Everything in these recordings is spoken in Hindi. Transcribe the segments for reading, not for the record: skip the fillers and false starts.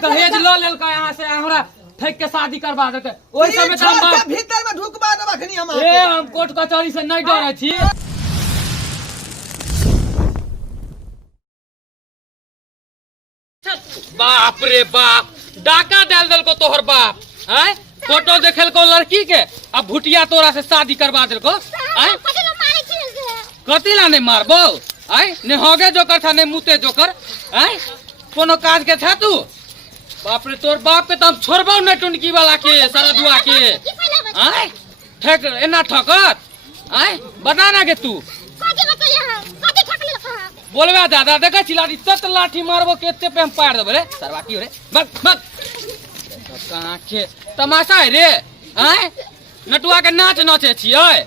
दहेज लो लेलका यहाँ से हमरा ठेक के शादी करवा देते ओई समय त हम भीतर में ढुकवा देब अखनी हम ए हम कोर्ट कचहरी से नहीं डरे छी। बाप रे बाप डाका डाल दल को तोहर बाप हैं फोटो देखल को लड़की के अब भुटिया तोरा से शादी करवा दल को हैं कथी ला नहीं मारबो हैं ने होगे जोकर था ने मुते जोकर हैं कोनो काज के था तू बाप रे तोर बाप के त हम छोड़बो न टुनकी वाला के सरदुआ के हैं ठेक एना ठकत हैं बता ना के तू बोलबे दादा देखा चिलाटी तत लाठी मारबो केते पे हम पार देबे रे सरवा की रे बक बक कहां के तमाशा है रे हैं नटुआ के नाच नाचे छियै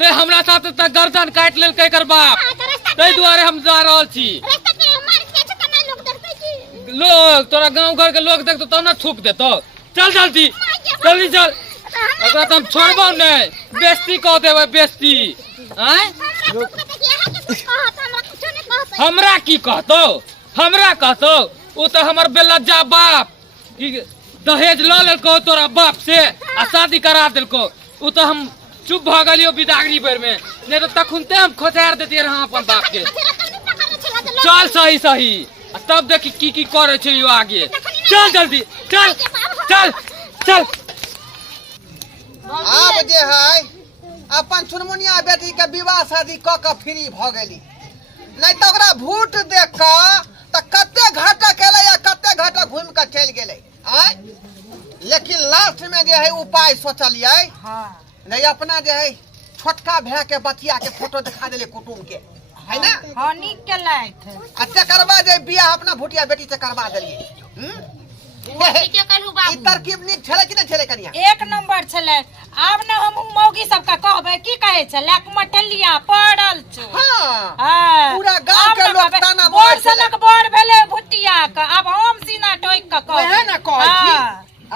रे हमरा साथ त गर्दन काट लेल के कर बाप तै दुआरे हम जा रहल छी लोग तोरा गांव घर के लोग देखतो तब ना थूक देतो चल जल्दी जल्दी चल एकरा त हम छोड़बो नहीं बेइज्जती क देबे बेइज्जती हैं हमरा की कहतो उ तो हमर बेलज्जा बाप दहेज ल लेलको तोरा बाप से आ शादी करा देलको उ तो हम चुप भ गेलियो बिदागरी बेर में नहीं तो तखुनते हम खोसार देतिए रहा अपन बाप के चल सही सही तब देखी की करे छै यो आगे चल जल्दी चल चल चल आब जे है अपन चुनमुनिया बेटी के विवाह शादी क के फ्री भ गेली नहीं तो ओकरा भूत देख के त कते घाटा केले या कते घाटा घूम के चल गेले आय लेकिन लास्ट में जे है उपाय सोचलिए हां नहीं अपना जे है छोटका भाई के बतिया के फोटो दिखा देले कुटुम के है ना हां निक केलैथ अच्छा करवा जे बियाह अपना भुटिया बेटी से करवा देलिए ठीके कहलू बाबू ई तरकीब निक छले कि नहीं छले कनिया एक नंबर छले आब न हम मौगी सब का कहबे की कहे छले मटलिया पड़ल छ हां पूरा गांव के लोग ताना बोर सनक बोर भेले भुटिया का अब हम सीना टोक का कह है ना कहै छी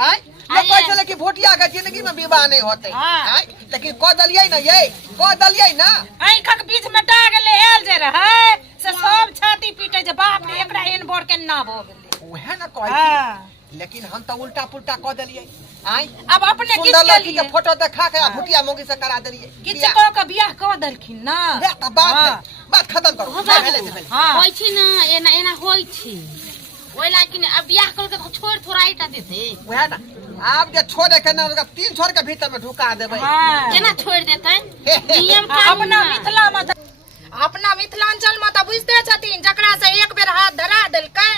आय लोग कहै छले कि भुटिया के जिंदगी में विवाह नहीं होते आय लेकिन कह दलियै ना ये कह दलियै ना आंखक बीच में डाग ले हेल जे रहे से सब छाती पीटे जे बाप रे एकरा एन बोर के ना भ गेले ओहे ना कहै छी लेकिन हम तो उल्टा पुल्टा कह दिलिए आई अब अपने किस के लिए के फोटो दिखा के भुटिया मोगी से करा दिलिए किछ को के बियाह क देलखिन ना बात खत्म करो होय छी ना एना एना होय छी ओइ लेकिन अब बियाह कर के छोड़ थोड़ा इटा देते ओहे ना आप जे छोड़े के ना 3 छोर के भीतर में ढुका देबै केना छोड़ देतै नियम का अपना मिथिला में अपना मिथिलांचल में त बुझते छथिन जकरा से एक बेर हाथ धरा देलकै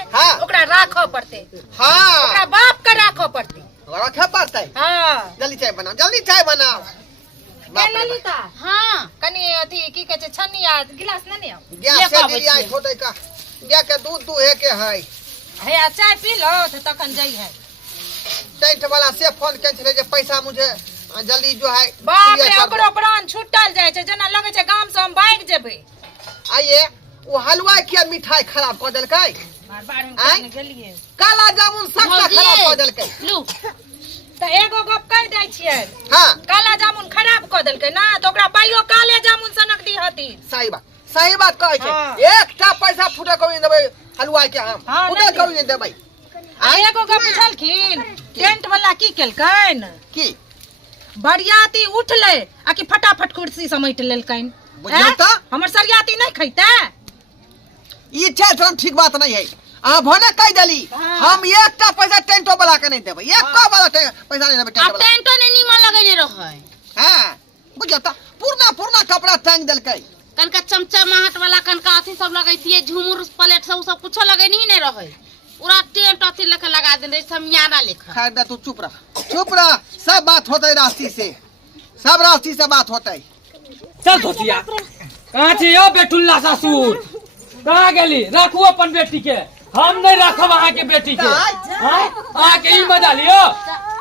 ओकरा राखो पड़ते हां ओकरा बाप के राखो पड़ते रखे पड़ते हां जल्दी चाय बनाओ ललिता हां कनी अथी की कहे छै छनिया गिलास न ने गैस से दिया छोटे का गया के दूध दुहे के है चाय पी लो तो तखन जाई है टेंट वाला से फोन कैंसिल जे पैसा मुझे जल्दी जो है बाप रे ओकरो प्राण छुटल जाय छै जना लगे छै गाम से हम भाग जेबै आइए वो हलवा के मिठाई खराब कर देलकै बार में गेलिए काला जामुन सबटा खराब कर देलकै लू त एगो गप कह दै छियै हां काला जामुन खराब कर देलकै ना तो ओकरा पाइयो काले जामुन सनक दी हती सही बात कहै छै एकटा पैसा फुटे कोइ देबै हलवा के हम फुटे कोइ नहीं देबै एगो गप बुझलखिन टेंट वाला की केलकैन की बरियाती उठले आ कि फटाफट कुर्सी समेट लेलकैन बुझल त हमर सरियाती नहीं खैते ई छै हम ठीक बात नहीं है आ भने कह देली हम एकटा पैसा टेंटो वाला के नहीं देबै एको वाला पैसा नहीं देबै टेंट वाला टेंटो ने नीमा लगैले रहै हां बुझल त पूर्ण कपड़ा टांग देलकै कनका चमचा माहट वाला कनका अथी सब लगैतिए झुमुर प्लेट सब कुछ लगै नहीं रहै पूरा टेंट अथी लेके लगा देले समियाना लेखा खैर दे तू चुप रह सब बात होतै रास्ती से सब रास्ती से बात होतै चल धोतिया कहां छी यो बेटुल्ला ससुर कहां गेली राखू अपन बेटी के हम नहीं रखब अहाँ के बेटी के अहाँ के ई मजा लियो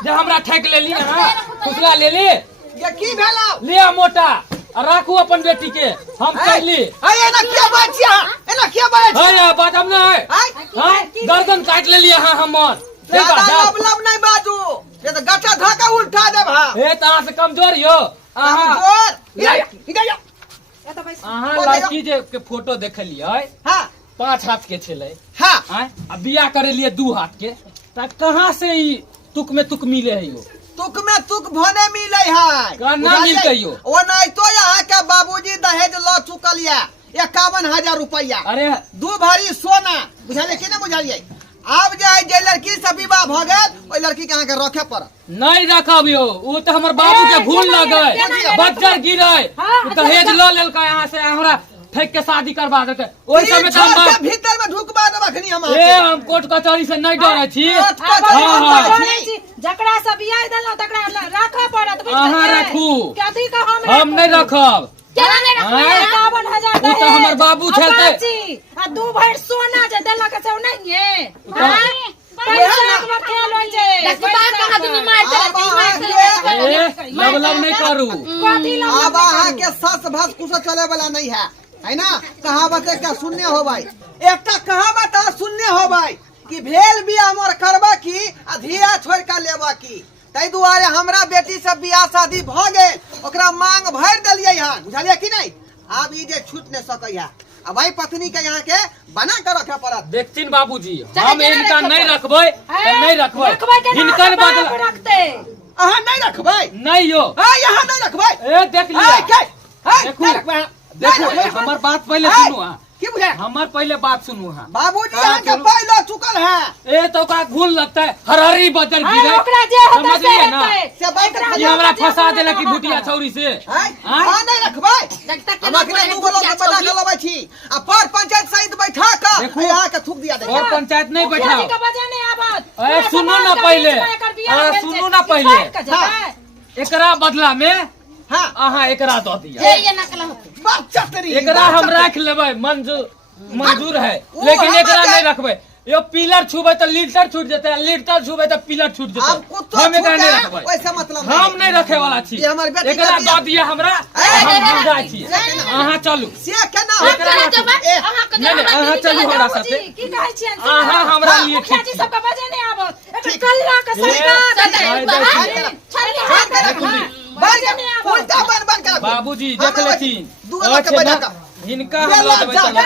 जे हमरा ठेक लेली अहाँ खुसला लेली ये की भेलौ ले मोटा राखू अपन बेटी के हम कहली एना क्या बात छिया एना क्या बात है बात हम नहीं गर्दन काट लेली अहाँ हमर लब नहीं बाजू ये तो गट्टा धक्का उठा देब ए त अहाँ से कमजोर यो अहाँ लड़की जे के फोटो देखलियै हां 5 हाथ के छले हाँ आय आ बियाह करे लिए 2 हाथ के त कहाँ से ई तुक में तुक मिले है यो तुक में तुक भने मिले है ना मिलते यो ओ नहीं तो यहाँ के बाबूजी दहेज ल चुकल या 51,000 रुपया अरे 2 भरी सोना बुझाले कि नहीं बुझालिए अब जे लड़की से विवाह भ गेल ओई लड़की के अहाँ के रखे पड़त नहीं रखब यो वो तो हमर बाबू के भूल न गए बच्चर गिरे दहेज ल लेलक यहाँ से हमरा फेंक के शादी करवा देते ओई समय त हम भीतर में ढुकबा देब अखनी हम ए हम कोर्ट कचहरी से नहीं डरे छी जकरा से बियाह देलौ तकरा राखऽ पड़त अहाँ रखू कथी का हम नहीं रखब केना नहीं रखब 51,000 वो तो हमर बाबू छलते आ 2 भर सोना जे देलक से नहीं है पैसा एकबार खेल होय छै बात कहा दुनी मार ए लब नहीं करू कथी लब अब अहाँ के सस भस कुछ चले वाला नहीं है ना कहावत का सुनने हो भाई एक कहावत सुनने हो भाई कि भेल बियाह मोर करबा की अधिया छोड़ के लेबा की तै दुआरे हमरा बेटी से बियाह शादी भ गेल ओकरा मांग भर देलियै हन बुझलियै कि नहीं अब ई जे छूट न सकैया अब भाई पत्नी के यहाँ के बना के रखे पड़त देखथिन बाबूजी हम इनका नहीं रखबै त नहीं रखबै हिनकर बदला रखते अहाँ नहीं रखबै नहीं यो यहाँ नहीं रखबै ए देख लिया देखो हमर बात पहले सुनू हां की बुझे हमर पहले बात सुनू हां बाबूजी यहाँ के पहले चुकल है ए तो का घून लगता है हरहरी बदल गिरे ओकरा जे होता समझ लिए ना से बात ये हमरा फंसा देला की भुटिया छौरी से हां नहीं रखबै हम अखने 2 लोग के बता के लबै छी आ पर पंचायत सहित बैठा के यहाँ के थूक दिया दे और पंचायत नहीं बैठा के बजे नहीं आबत ए सुनो ना पहले सुनो ना पहले एकरा बदला में हां अहाँ एकरा दो दिया ये नकल होते बात चतरी एकरा हम रख लेबै मंजूर है लेकिन एकरा नहीं रखबै यो पिलर छुबै त लीटर छूट जेतै लीटर छुबै त पिलर छूट जेतै हम एकरा नहीं रखबै वैसे मतलब हम नहीं रखे वाला छी ये हमर बेटी एकरा दो दिया हमरा हम जाइ छी अहाँ चलू से केना नहीं अहाँ चलू हमरा साथे की कहै छियै अहाँ हमरा लिए ठीक जी सब के बजे नहीं आबत एकर कल्ला के उल्टा बन कर बाबूजी देख लेथिन दू लोग के बजा के हिनका हम लऽ देबै चला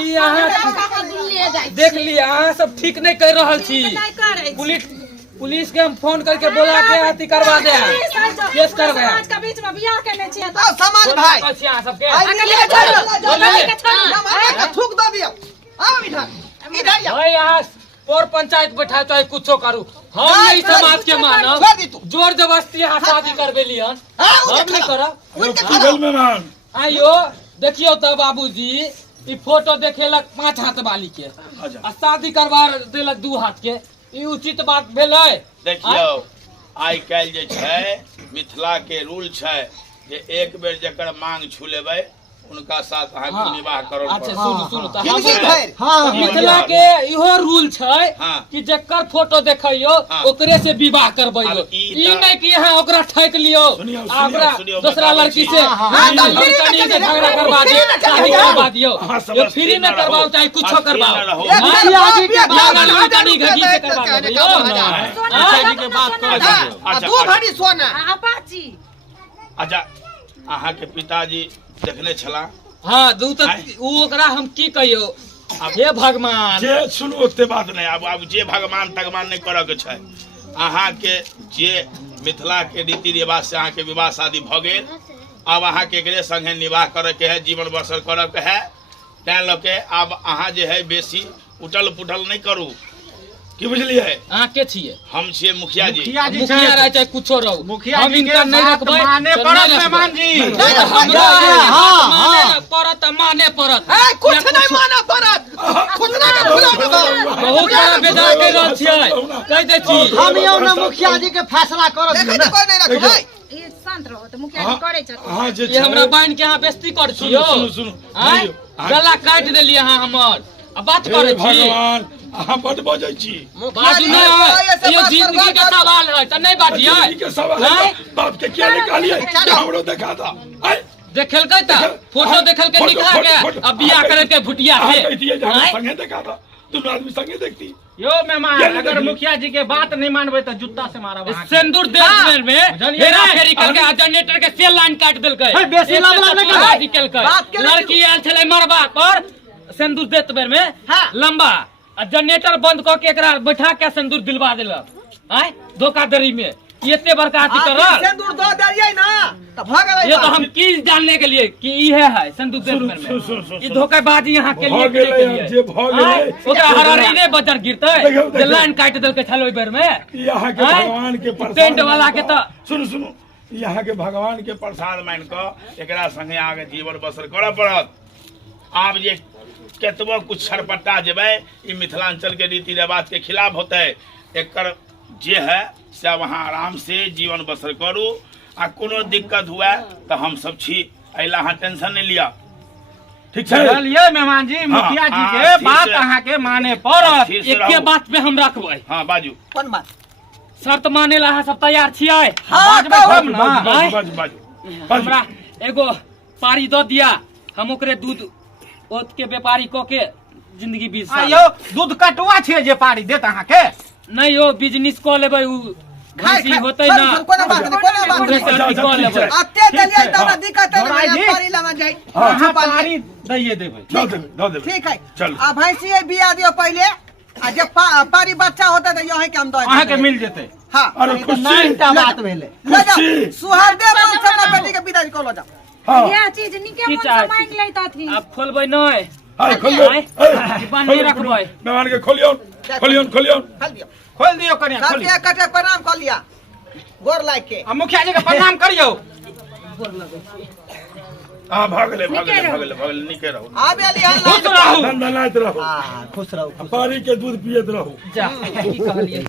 ई अहाँ देख लिया अहाँ सब ठीक नहीं कर रहल छी पुलिस के हम फोन करके बोला के अथी करवा दे केस करबे आज के बीच में बियाह करने छियै तो समाज भाई अहाँ सबके थूक दो दियो आओ इधर भाई यहाँ और पंचायत बैठा चाहे कुछो करू हम नहीं समाज के मानब जोर जबरदस्ती यहाँ शादी करबेली हन हम नहीं करब आइयो देखियो तो बाबूजी ई फोटो देखेलक 5 हाथ वाली के आ शादी करवा देलक 2 हाथ के ई उचित बात भेलै देखियो आइ काल्हि जे छै मिथिला के रूल छै जे एक बेर जकर मांग छू लेबै उनका साथ अहाँ विवाह करब अच्छा सुनु त हां मिथिला के इहो रूल छै कि जेकर फोटो देखैयो ओकरे से विवाह करबैयो ई नहीं कि यहाँ ओकरा ठैक लियो ओकरा दूसरा लड़की से लड़की से झगड़ा करवा दियो शादी करवा दियो ये फ्री में करवाओ चाहे कुछो करवाओ आगे के लड़की घड़ी से करवा दियो शादी के बात कर दो भरी सोना अपाची अच्छा अहाँ के पिताजी देखने छला हां दू त उ ओकरा हम की कहियो हे भगवान जे सुनु ओते बात नहीं अब जे भगवान तगमान नहीं करऽ के छै अहाँ के जे मिथिला के रीति रिवाज से अहाँ के विवाह शादी भ गेल अब अहाँ के एकरे संगे निवाह करे के है जीवन बसर करे के है तैं ल के अब अहाँ जे है बेसी उठल पुठल नहीं करू की बुझलिए अहाँ के छिए हम छिए मुखिया जी मुखिया रहे चाहे कुछो रहो हम इनका नहीं रखबै माने पड़त मेहमान जी हां परत माने परत कुछ नहीं माना परत कुछ नहीं भूला बहुत बड़ा बेदा के रहल छियै कह दै छी हम यौ न मुखिया जी के फैसला करब देखे तो कोई नहीं रखबै ई शांत रहो त मुखिया जी करे छथिन हां जे ये हमरा बहन के यहाँ बेइज्जती कर छियो सुनु गला काट देलिए अहाँ हमर आ बात करे छी भगवान अहाँ बड बजै छी बाजू नहीं ये जिंदगी के सवाल है त नहीं बाजिए के सवाल है बाप के क्या निकालिए हमरो देखा था देखेलकै त फोटो देखेलकै निकाल के अब बियाह करे के भुटिया अहाँ से कहतिए जे हम संगे देखा था तुम आदमी संगे देखती यो मेहमान अगर मुखिया जी के बात नहीं मानबे तो जूता से मारब अहाँ के। सिंदूर देश में हेरा फेरी करके जनरेटर के सेल लाइन काट देलकै बेसी लम्बा नहीं कर लड़की आयल छलै मरबा पर सिंदूर देत बेर में हाँ। लंबा आ जनरेटर बंद क के एकरा बैठा के सिंदूर दिलवा देलक आय धोखाधड़ी में एते बड़का अथी करल सिंदूर दो दरियै ना त भगलै ये तो हम की जानने के लिए कि इहे है सिंदूर देत बेर में ई धोखेबाजी यहाँ के लिए भऽ गेलै, जे भऽ गेलै। ओकरा हरारी ने बजर गिरतै देखियौ, जे लाइन काट देलकै छलो बेर में यहाँ के आँय? भगवान के प्रसाद टेंट वाला के तो सुनो यहाँ के भगवान के प्रसाद मान कऽ एकरा संगे आगे जीवन बसर करऽ पड़त। आब जे केतबो कुछ छरपट्टा जेबै ई मिथिलांचल के रीति रिवाज के खिलाफ होते। एकर जे है से वहाँ आराम से जीवन बसर करू आ कोनो दिक्कत हुए तो हम सब छी, अइला अहाँ टेंशन नहीं लिया। ठीक छै। चलिए मेहमान जी, मुखिया जी के बात अहाँ के माने पड़त। ठीक से एक के रहू। बात पे हम रखबै हाँ बाजू। कोन बात शर्त माने ला सब तैयार छियै हाँ, बाजबै कहू। तब ना। आँय? बाजू। हमरा एगो पारी दऽ दिया, हम ओकरे दूध ओत के व्यापारी क के जिंदगी बीत आ यौ दूध कटुआ छै जे पारी देत अहाँ के। नहीं यो बिजनेस क लेबै उ भैंसी होतै ना कोनो बात नहीं, कोनो बात ओकरे नहीं। से अथी क लेबै अते देलियै त हमरा दिक्कत है धोराइ जी। ना पारी लमा जाई अहाँ पारी दैये देबै। दो देबै। ठीक है चलू। आ भैंसी बिया दियो पहले आ जब पारी बच्चा होता तो यही के हम दो अहाँ के मिल जेतै। हां अरे खुशी बात भेले ले जाओ सुहार्दे बोल सब बेटी के विदा को लो जाओ हाँ यह चीज निके की मन से चाहै मांग लैत थी। अब खोलबै नहीं हाँ खोलियो आँय? बान्हि रखबै मेहमान के खोलियो खोलियो खोलियो खोल दियो खोल दियो कनिया खोल सबके कटे प्रणाम कर लिया गोर लाग के आ मुखिया जी के प्रणाम करियो। हाँ भागले निके रहो। आबे लिहन खुश रहू दंदनाइत रहो, खुश रहो पानी के दूध पियत रहो। जा की कहलिए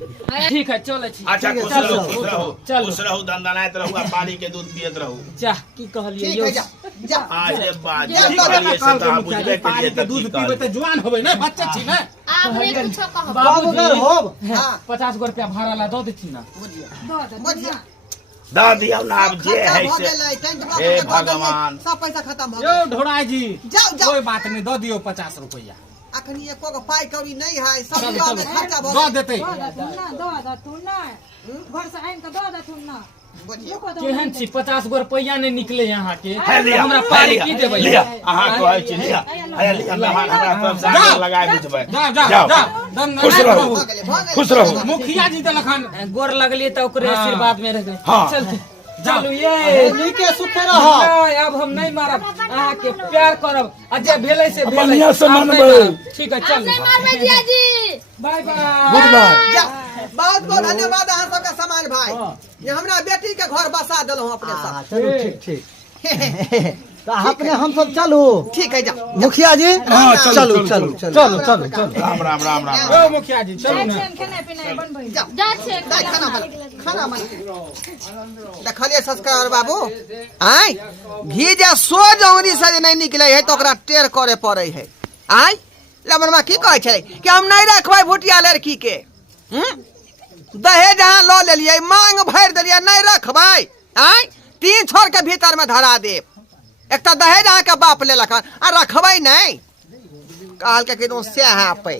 ठीक है चले छी अच्छा खुश चलो, रहो चलो। खुश रहो दंदनाइत रहो आ पानी के दूध पियत रहो। जा की कहलिए ठीक यो है जा जा अरे बात जा, कहलिए से तो बुझबे पारी के दूध पीबै त जुआन होबै ना, बच्चा छी ना। आपने कुछो कहो बाबूजी होब हां 50 रुपया भाड़ा ला दो देती ना बुझिया दा दिया ना अब जे है से हे भगवान। सब पैसा खत्म हो यो गया ढोराई जी जाओ जाओ कोई बात नहीं, दो दियो 50 रुपया अखनी एको को पाई कौड़ी नहीं है सब लोग में खर्चा दो भो देते। केहन छी 50 गो रुपया नहीं निकले यहाँ के है लिया, हमरा है पारी लिया, की देबै लिया अहाँ कहै छी लिया है लिया मेहमान हमरा सब जान लगाय बुझबै। जाओ जाओ जाओ दम खुश नहीं रहो। रहो। खुश रहो। मुखिया जी देलखन गोर लगलिए तो ओकरे हाँ। आशीर्वाद में रह गए हाँ। चल चलू ये नीके सुखे रहो नहीं, अब हम नहीं मारब अहाँ के प्यार करब आ जे भेलै से भेलै बढ़िया से आब नहीं मनबै। मारब। ठीक है चल नहीं मारबै जिया जी। Bye goodbye bye. जा बहुत बहुत धन्यवाद अहाँ सबका समाज भाई ये हमरा बेटी के घर बसा देलहुं अपने सब चलू ठीक ठीक तो अपने हम सब चलू ठीक है जा मुखिया जी हाँ, चलू, चलू चलू, चलू चलू राम राम राम राम। ओ मुखिया जी चलू ना। खाना पीना बनबै जा जा छे दाई खाना बना खाना बना देखलिए संस्कार बाबू आय घी जे सो जौनी से जे नहीं निकले है तो ओकरा टेर करे पड़े है आय लमनमा की कहै छै कि हम नहीं रखबै भुटिया लड़की के दहेज अहाँ लऽ लेलिए मांग भर देलिए नहीं रखबै आय 3 छोर के भीतर में धरा देब एक तो दहेज अहाँ के बाप लेलक आ रखबै नहीं कहल के किदो से अहाँ पे